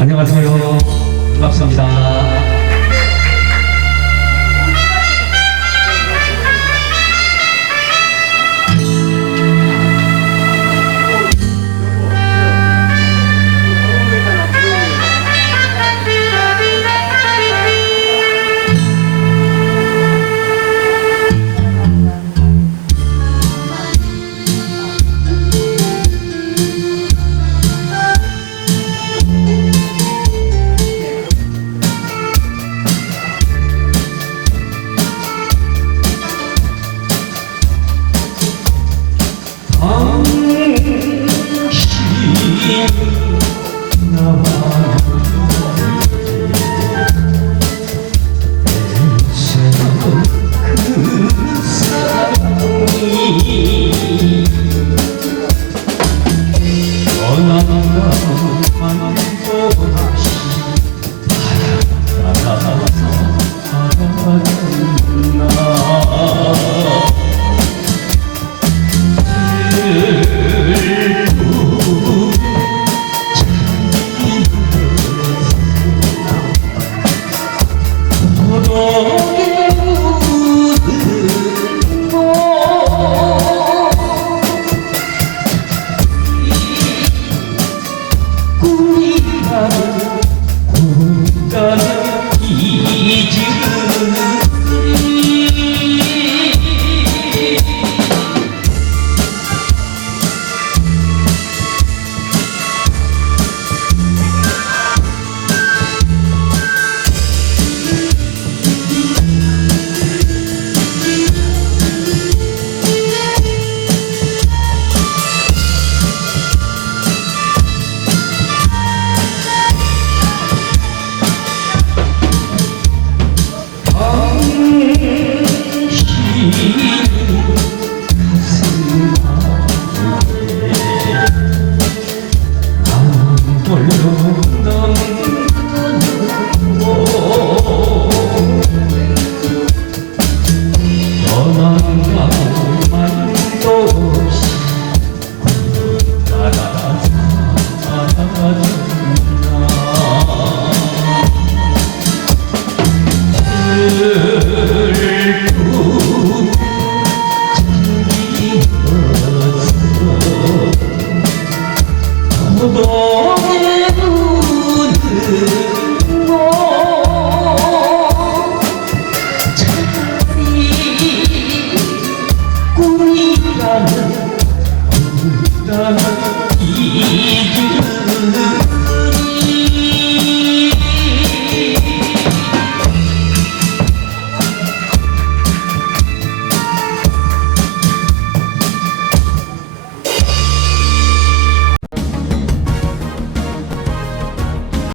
안녕하세요. 반갑습니다. done. 너